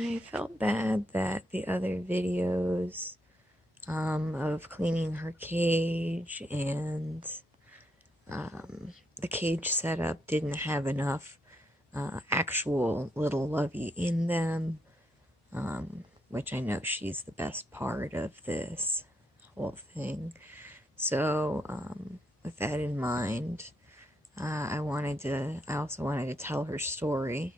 I felt bad that the other videos of cleaning her cage and the cage setup didn't have enough actual little Lovey in them, which I know she's the best part of this whole thing. So, with that in mind, I also wanted to tell her story.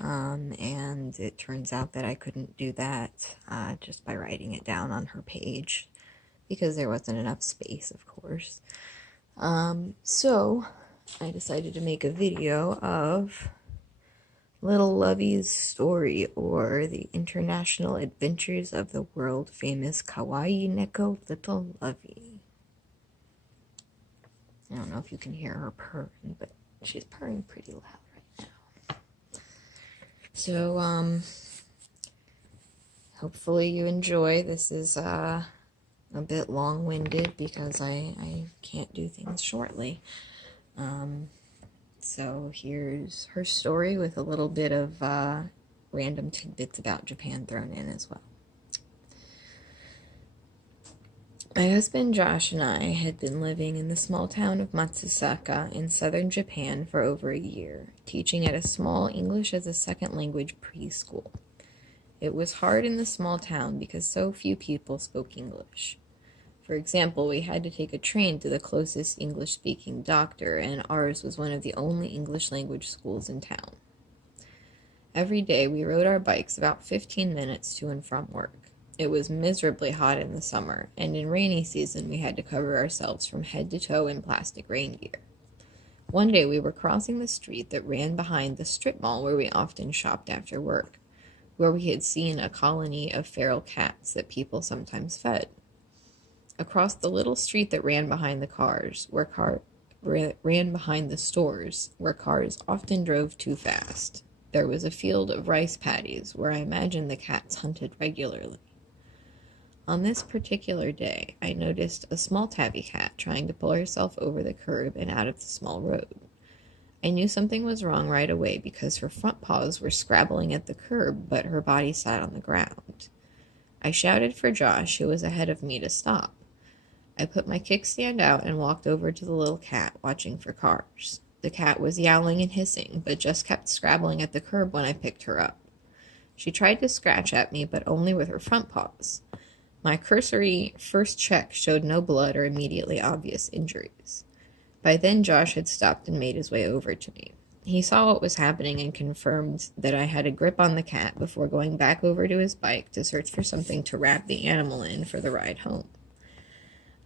And it turns out that I couldn't do that just by writing it down on her page because there wasn't enough space, of course. So I decided to make a video of Little Lovey's story, or the international adventures of the world famous Kawaii Neko Little Lovey. I don't know if you can hear her purring, but she's purring pretty loud right now. So, hopefully you enjoy. This is a bit long-winded because I can't do things shortly. So here's her story with a little bit of random tidbits about Japan thrown in as well. My husband Josh and I had been living in the small town of Matsusaka in southern Japan for over a year, teaching at a small English as a second language preschool. It was hard in the small town because so few people spoke English. For example, we had to take a train to the closest English-speaking doctor, and ours was one of the only English-language schools in town. Every day, we rode our bikes about 15 minutes to and from work. It was miserably hot in the summer, and in rainy season, we had to cover ourselves from head to toe in plastic rain gear. One day, we were crossing the street that ran behind the strip mall where we often shopped after work, where we had seen a colony of feral cats that people sometimes fed. Across the little street that ran behind the stores, where cars often drove too fast, there was a field of rice paddies where I imagined the cats hunted regularly. On this particular day, I noticed a small tabby cat trying to pull herself over the curb and out of the small road. I knew something was wrong right away because her front paws were scrabbling at the curb, but her body sat on the ground. I shouted for Josh, who was ahead of me, to stop. I put my kickstand out and walked over to the little cat, watching for cars. The cat was yowling and hissing, but just kept scrabbling at the curb when I picked her up. She tried to scratch at me, but only with her front paws. My cursory first check showed no blood or immediately obvious injuries. By then, Josh had stopped and made his way over to me. He saw what was happening and confirmed that I had a grip on the cat before going back over to his bike to search for something to wrap the animal in for the ride home.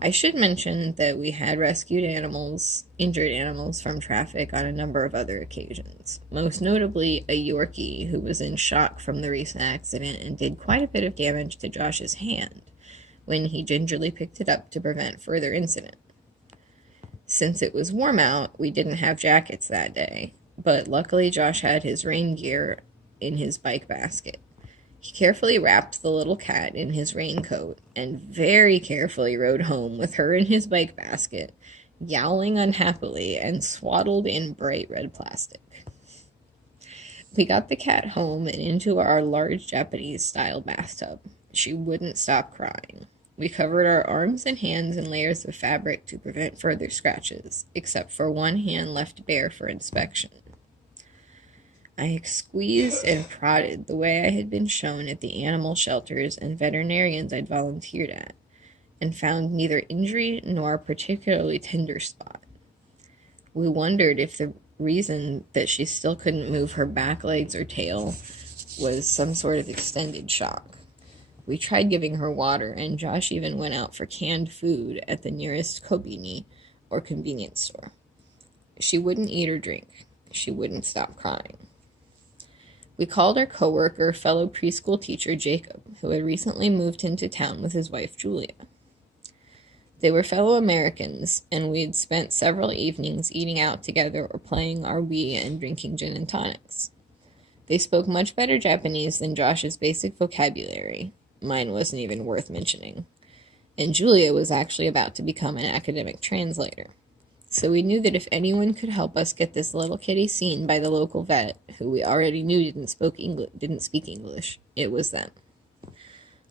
I should mention that we had rescued injured animals from traffic on a number of other occasions, most notably a Yorkie who was in shock from the recent accident and did quite a bit of damage to Josh's hand when he gingerly picked it up to prevent further incident. Since it was warm out, we didn't have jackets that day, but luckily Josh had his rain gear in his bike basket. He carefully wrapped the little cat in his raincoat and very carefully rode home with her in his bike basket, yowling unhappily and swaddled in bright red plastic. We got the cat home and into our large Japanese-style bathtub. She wouldn't stop crying. We covered our arms and hands in layers of fabric to prevent further scratches, except for one hand left bare for inspection. I squeezed and prodded the way I had been shown at the animal shelters and veterinarians I'd volunteered at, and found neither injury nor a particularly tender spot. We wondered if the reason that she still couldn't move her back legs or tail was some sort of extended shock. We tried giving her water, and Josh even went out for canned food at the nearest kobini, or convenience store. She wouldn't eat or drink. She wouldn't stop crying. We called our coworker, fellow preschool teacher Jacob, who had recently moved into town with his wife Julia. They were fellow Americans, and we'd spent several evenings eating out together or playing our Wii and drinking gin and tonics. They spoke much better Japanese than Josh's basic vocabulary. Mine wasn't even worth mentioning. And Julia was actually about to become an academic translator. So we knew that if anyone could help us get this little kitty seen by the local vet, who we already knew didn't speak English, it was them.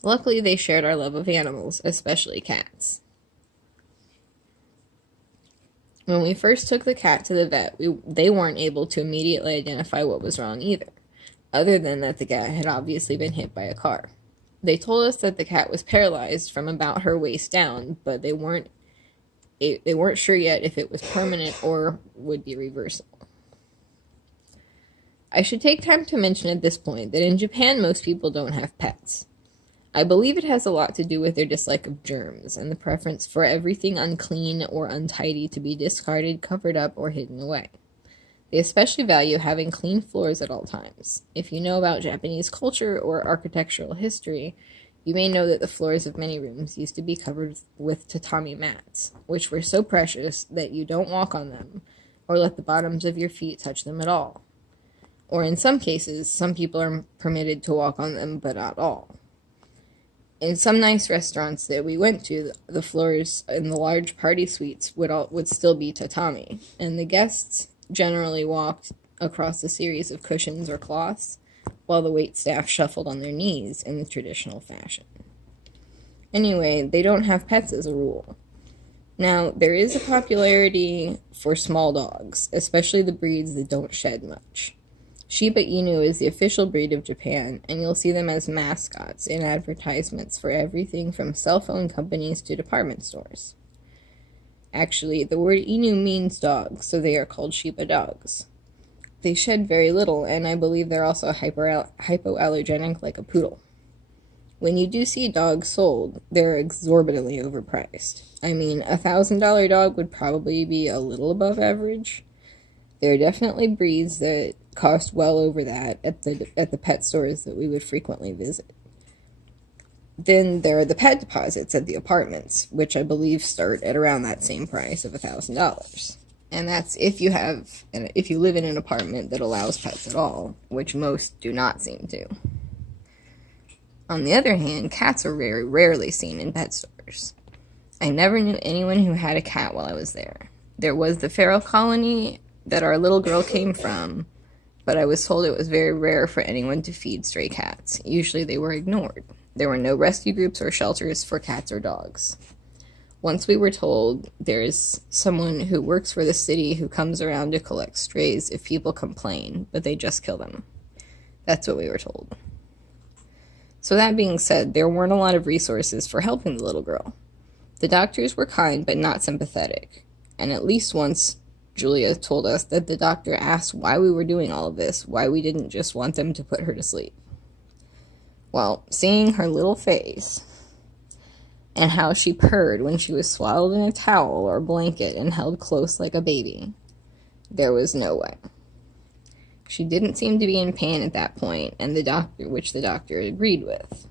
Luckily, they shared our love of animals, especially cats. When we first took the cat to the vet, they weren't able to immediately identify what was wrong either, other than that the cat had obviously been hit by a car. They told us that the cat was paralyzed from about her waist down, but they weren't sure yet if it was permanent or would be reversible. I should take time to mention at this point that in Japan most people don't have pets. I believe it has a lot to do with their dislike of germs and the preference for everything unclean or untidy to be discarded, covered up, or hidden away. They especially value having clean floors at all times. If you know about Japanese culture or architectural history, you may know that the floors of many rooms used to be covered with tatami mats, which were so precious that you don't walk on them or let the bottoms of your feet touch them at all. Or in some cases, some people are permitted to walk on them, but not all. In some nice restaurants that we went to, the floors in the large party suites would still be tatami, and the guests generally walked across a series of cushions or cloths, while the waitstaff shuffled on their knees in the traditional fashion. Anyway, they don't have pets as a rule. Now, there is a popularity for small dogs, especially the breeds that don't shed much. Shiba Inu is the official breed of Japan, and you'll see them as mascots in advertisements for everything from cell phone companies to department stores. Actually, the word Inu means dog, so they are called Shiba dogs. They shed very little, and I believe they're also hypoallergenic like a poodle. When you do see dogs sold, they're exorbitantly overpriced. I mean, a $1,000 dog would probably be a little above average. There are definitely breeds that cost well over that at the pet stores that we would frequently visit. Then there are the pet deposits at the apartments, which I believe start at around that same price of $1,000. And that's if you live in an apartment that allows pets at all, which most do not seem to. On the other hand, cats are very rarely seen in pet stores. I never knew anyone who had a cat while I was there. There was the feral colony that our little girl came from, but I was told it was very rare for anyone to feed stray cats. Usually they were ignored. There were no rescue groups or shelters for cats or dogs. Once we were told there is someone who works for the city who comes around to collect strays if people complain, but they just kill them. That's what we were told. So that being said, there weren't a lot of resources for helping the little girl. The doctors were kind but not sympathetic, and at least once Julia told us that the doctor asked why we were doing all of this, why we didn't just want them to put her to sleep. Well, seeing her little face and how she purred when she was swaddled in a towel or blanket and held close like a baby, there was no way. She didn't seem to be in pain at that point, and the doctor agreed with.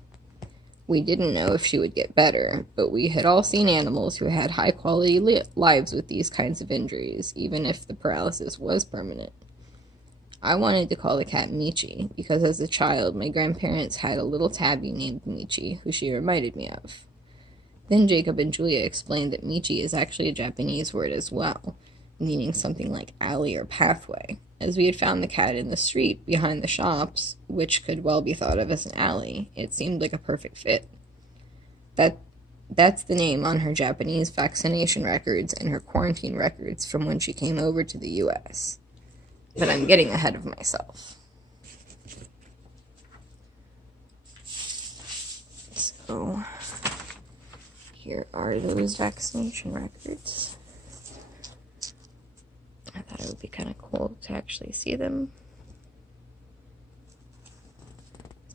We didn't know if she would get better, but we had all seen animals who had high-quality lives with these kinds of injuries, even if the paralysis was permanent. I wanted to call the cat Michi, because as a child, my grandparents had a little tabby named Michi, who she reminded me of. Then Jacob and Julia explained that Michi is actually a Japanese word as well, meaning something like alley or pathway, as we had found the cat in the street behind the shops, which could well be thought of as an alley. It seemed like a perfect fit. That's the name on her Japanese vaccination records and her quarantine records from when she came over to the U.S. But I'm getting ahead of myself. So, here are those vaccination records. I thought it would be kind of cool to actually see them.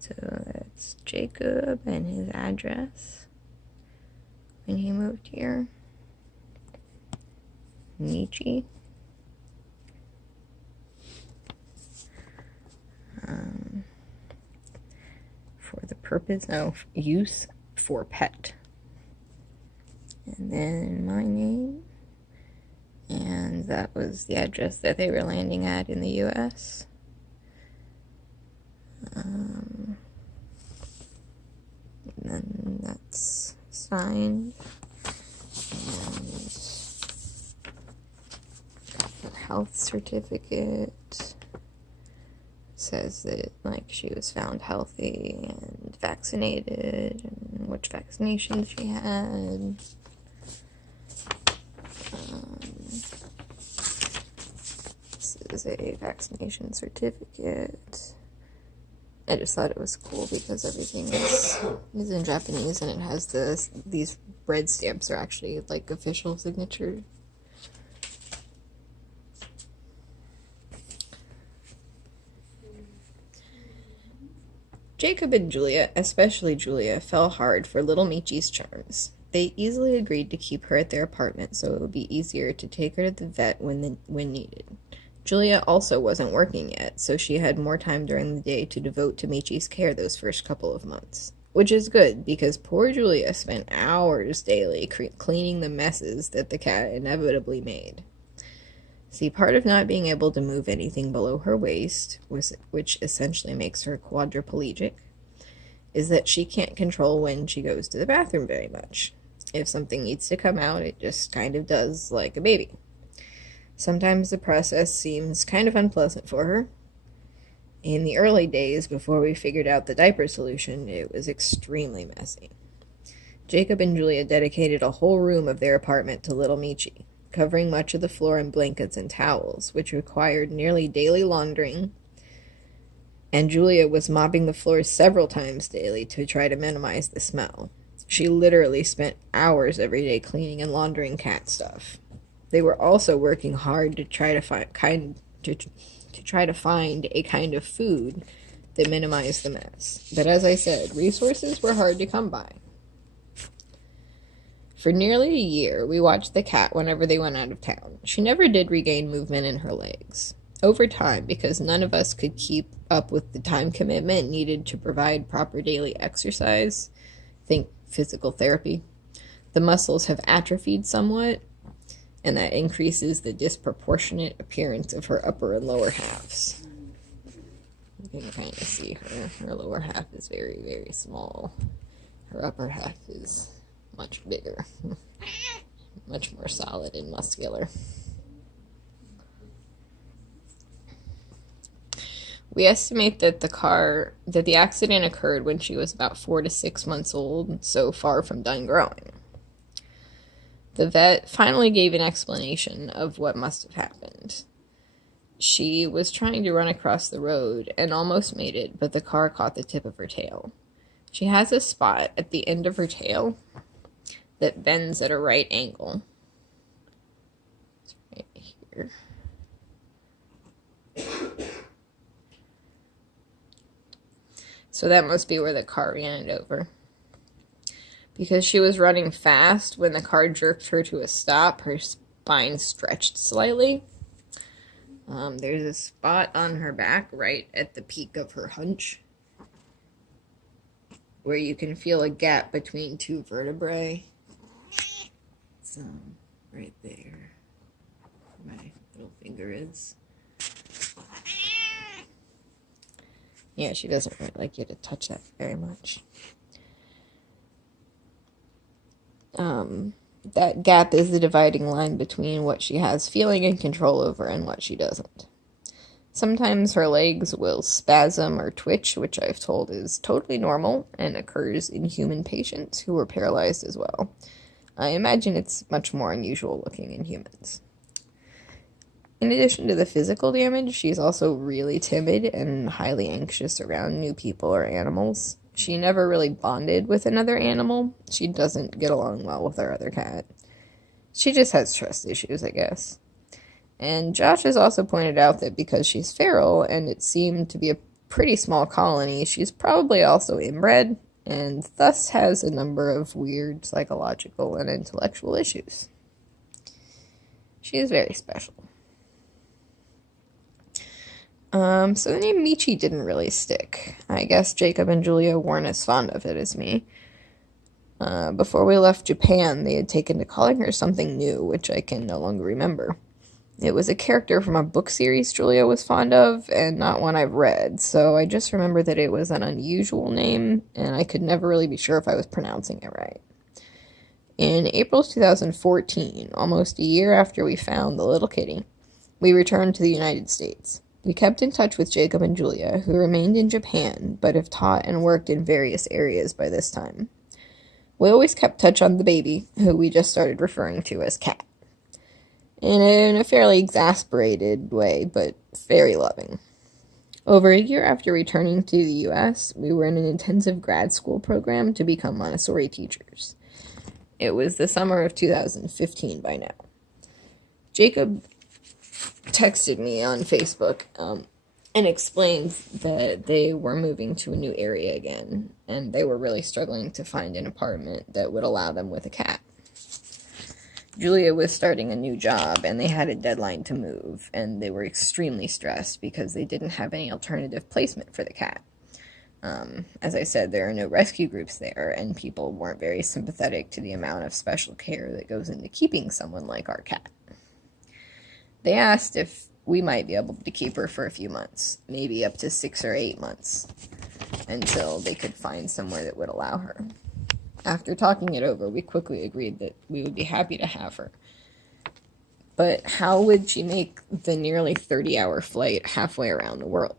So that's Jacob and his address when he moved here. Michi. For the purpose of use for pet. And then my name. And that was the address that they were landing at in the U.S. And then that's signed. And health certificate. Says that, like, she was found healthy and vaccinated, and which vaccination she had. This is a vaccination certificate. I just thought it was cool because everything is in Japanese, and it has these bread stamps are actually like official signature. Jacob and Julia, especially Julia, fell hard for little Michi's charms. They easily agreed to keep her at their apartment so it would be easier to take her to the vet when needed. Julia also wasn't working yet, so she had more time during the day to devote to Michi's care those first couple of months. Which is good, because poor Julia spent hours daily cleaning the messes that the cat inevitably made. See, part of not being able to move anything below her waist, which essentially makes her quadriplegic, is that she can't control when she goes to the bathroom very much. If something needs to come out, it just kind of does, like a baby. Sometimes the process seems kind of unpleasant for her. In the early days, before we figured out the diaper solution, it was extremely messy. Jacob and Julia dedicated a whole room of their apartment to little Michi, covering much of the floor in blankets and towels, which required nearly daily laundering, and Julia was mopping the floors several times daily to try to minimize the smell. She literally spent hours every day cleaning and laundering cat stuff. They were also working hard to try to find a kind of food that minimized the mess. But as I said, resources were hard to come by. For nearly a year, we watched the cat whenever they went out of town. She never did regain movement in her legs. Over time, because none of us could keep up with the time commitment needed to provide proper daily exercise, think physical therapy, the muscles have atrophied somewhat, and that increases the disproportionate appearance of her upper and lower halves. You can kind of see her. Her lower half is very, very small. Her upper half is much bigger, much more solid and muscular. We estimate that the accident occurred when she was about 4 to 6 months old, so far from done growing. The vet finally gave an explanation of what must have happened. She was trying to run across the road and almost made it, but the car caught the tip of her tail. She has a spot at the end of her tail that bends at a right angle. It's right here. So that must be where the car ran it over. Because she was running fast, when the car jerked her to a stop, her spine stretched slightly. There's a spot on her back right at the peak of her hunch, where you can feel a gap between two vertebrae. It's right there where my little finger is. Yeah, she doesn't really like you to touch that very much. That gap is the dividing line between what she has feeling and control over and what she doesn't. Sometimes her legs will spasm or twitch, which I've told is totally normal and occurs in human patients who are paralyzed as well. I imagine it's much more unusual looking in humans. In addition to the physical damage, she's also really timid and highly anxious around new people or animals. She never really bonded with another animal. She doesn't get along well with our other cat. She just has trust issues, I guess. And Josh has also pointed out that because she's feral and it seemed to be a pretty small colony, she's probably also inbred and thus has a number of weird psychological and intellectual issues. She is very special. So the name Michi didn't really stick. I guess Jacob and Julia weren't as fond of it as me. Before we left Japan, they had taken to calling her something new, which I can no longer remember. It was a character from a book series Julia was fond of, and not one I've read, so I just remember that it was an unusual name, and I could never really be sure if I was pronouncing it right. In April 2014, almost a year after we found the little kitty, we returned to the United States. We kept in touch with Jacob and Julia, who remained in Japan, but have taught and worked in various areas by this time. We always kept touch on the baby, who we just started referring to as Cat, in a fairly exasperated way, but very loving. Over a year after returning to the U.S., we were in an intensive grad school program to become Montessori teachers. It was the summer of 2015 by now. Jacob texted me on Facebook and explained that they were moving to a new area again, and they were really struggling to find an apartment that would allow them with a cat. Julia was starting a new job, and they had a deadline to move, and they were extremely stressed because they didn't have any alternative placement for the cat. As I said, there are no rescue groups there, and people weren't very sympathetic to the amount of special care that goes into keeping someone like our cat. They asked if we might be able to keep her for a few months, maybe up to 6 or 8 months, until they could find somewhere that would allow her. After talking it over, we quickly agreed that we would be happy to have her. But how would she make the nearly 30-hour flight halfway around the world?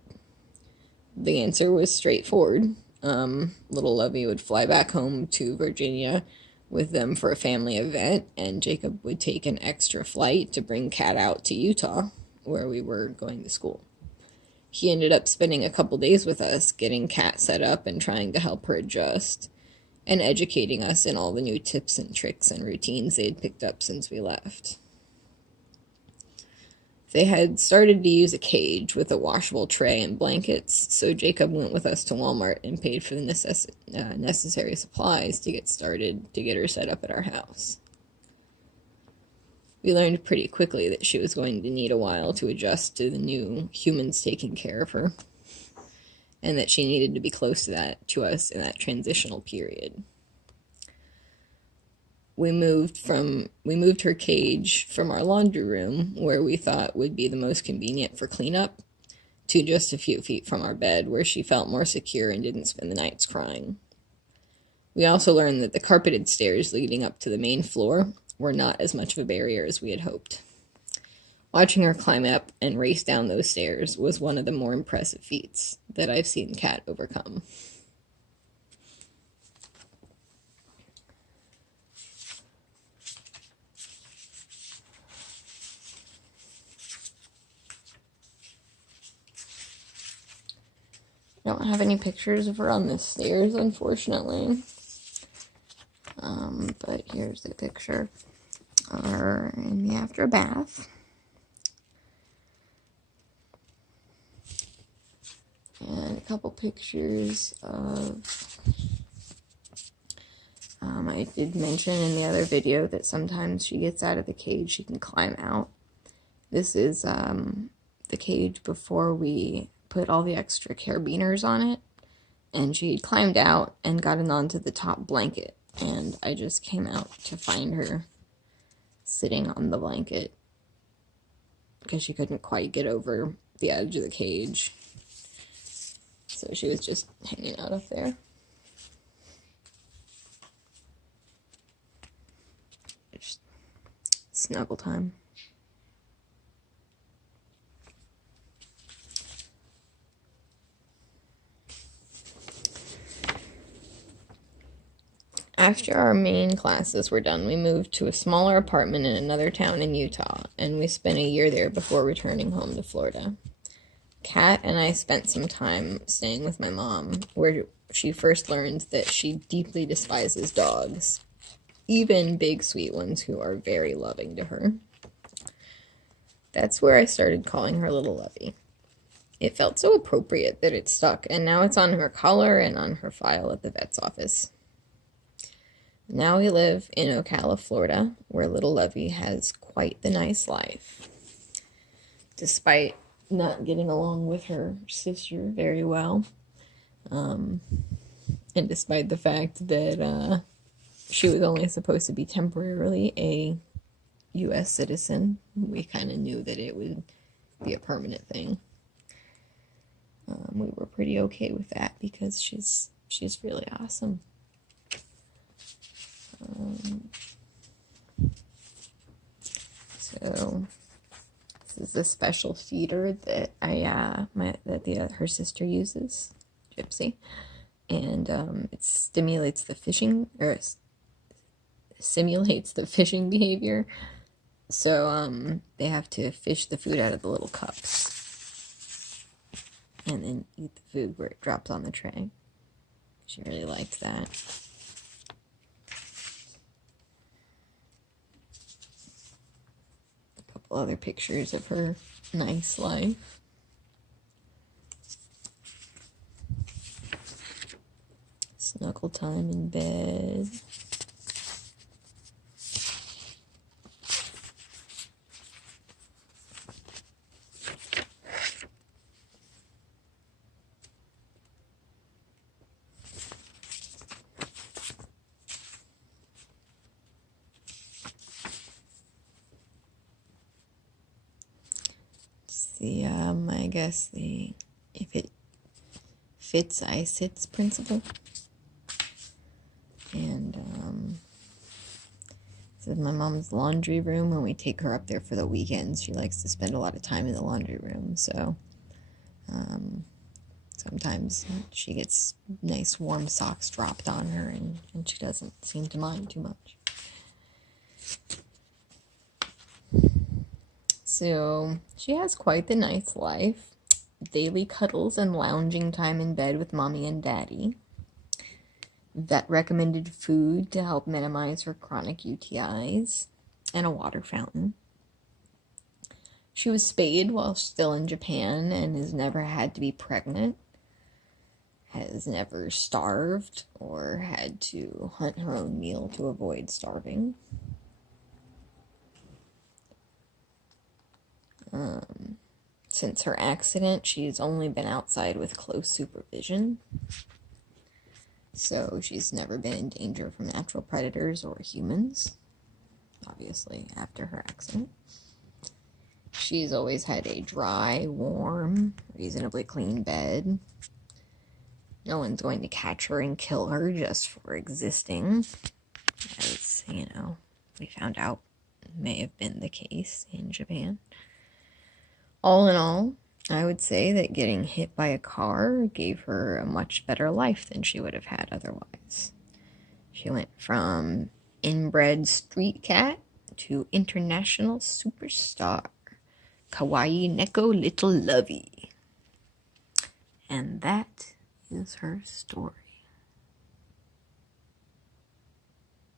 The answer was straightforward. Little Lovey would fly back home to Virginia with them for a family event, and Jacob would take an extra flight to bring Kat out to Utah, where we were going to school. He ended up spending a couple days with us, getting Kat set up and trying to help her adjust, and educating us in all the new tips and tricks and routines they had picked up since we left. They had started to use a cage with a washable tray and blankets, so Jacob went with us to Walmart and paid for the necessary supplies to get started to get her set up at our house. We learned pretty quickly that she was going to need a while to adjust to the new humans taking care of her, and that she needed to be close to us in that transitional period. We moved her cage from our laundry room, where we thought would be the most convenient for cleanup, to just a few feet from our bed, where she felt more secure and didn't spend the nights crying. We also learned that the carpeted stairs leading up to the main floor were not as much of a barrier as we had hoped. Watching her climb up and race down those stairs was one of the more impressive feats that I've seen Kat overcome. I don't have any pictures of her on the stairs, unfortunately. But here's a picture of her in the after bath. And a couple pictures of, I did mention in the other video that sometimes she gets out of the cage, she can climb out. This is the cage before we put all the extra carabiners on it, and she climbed out and gotten onto the top blanket, and I just came out to find her sitting on the blanket because she couldn't quite get over the edge of the cage. So she was just hanging out up there. Just snuggle time. After our main classes were done, we moved to a smaller apartment in another town in Utah, and we spent a year there before returning home to Florida. Kat and I spent some time staying with my mom, where she first learned that she deeply despises dogs, even big sweet ones who are very loving to her. That's where I started calling her Little Lovey. It felt so appropriate that it stuck, and now it's on her collar and on her file at the vet's office. Now we live in Ocala, Florida, where Little Lovey has quite the nice life. Despite not getting along with her sister very well, and despite the fact that she was only supposed to be temporarily a U.S. citizen, we kind of knew that it would be a permanent thing. We were pretty okay with that because she's really awesome. So This is a special feeder that her sister uses, Gypsy, and it simulates the fishing behavior. So they have to fish the food out of the little cups, and then eat the food where it drops on the tray. She really liked that. Other pictures of her nice life. Snuggle time in bed. I guess if it fits, I sits principle. And this is my mom's laundry room. When we take her up there for the weekends, she likes to spend a lot of time in the laundry room. So sometimes she gets nice warm socks dropped on her, and she doesn't seem to mind too much. So she has quite the nice life. Daily cuddles and lounging time in bed with mommy and daddy. Vet recommended food to help minimize her chronic UTIs. And a water fountain. She was spayed while still in Japan and has never had to be pregnant. Has never starved or had to hunt her own meal to avoid starving. Since her accident, she's only been outside with close supervision. So she's never been in danger from natural predators or humans, obviously, after her accident. She's always had a dry, warm, reasonably clean bed. No one's going to catch her and kill her just for existing, as, we found out may have been the case in Japan. All in all, I would say that getting hit by a car gave her a much better life than she would have had otherwise. She went from inbred street cat to international superstar, Kawaii Neko little Lovey. And that is her story.